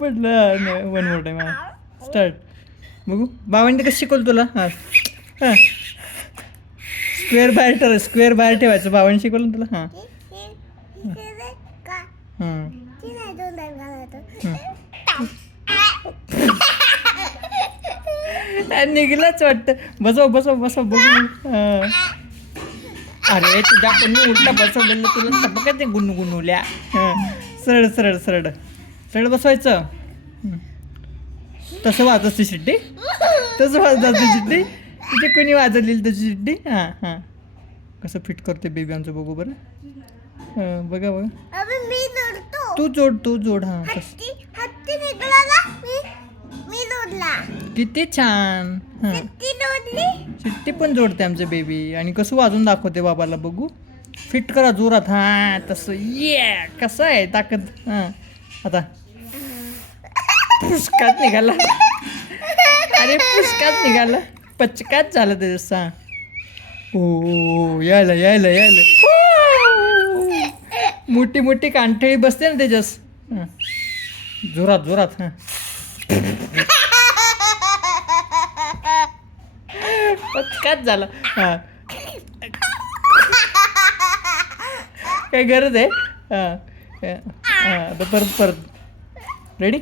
पडलं नाही. One more time. Start. बघू बाबांनी कसं शिकवलं तुला. हां हां स्क्वेअर बाहेर ठेवायचं. बाबांनी शिकवलं ना तुला. हां निघलाच वाटतं. बसव बसव बसव बघू. अरे तुझ्या कोणी उलटा बसवलेलं तुला बघा ते गुणगुणवल्या. सरळ सरळ सरळ सरळ बसवायचं. तसं वाजत ती शिट्टी. तसं वाजत ती शिट्टी. तिथे कोणी वाजवलेली तशी शिट्टी. हां हां कसं फिट करते बेबी आमचं बघू बरं. बघा बघा. तू जोड. हां किती छान. हां शिट्टी पण जोडते आमचं बेबी. आणि कसं वाजून दाखवते बाबाला बघू. फिट करा जोरात. हां तसं ये कसं आहे ताकद. हां आता पुष्कात निघाला. अरे पुष्कात निघाला. पचकात झालं त्याच्यास. हां हो यायला यायला यायला. मोठी मोठी कांठळी बसते ना त्याच्यास. हां जोरात जोरात. हां पचकात झाला. हां काय गरज आहे. हां हां आता परत रेडी.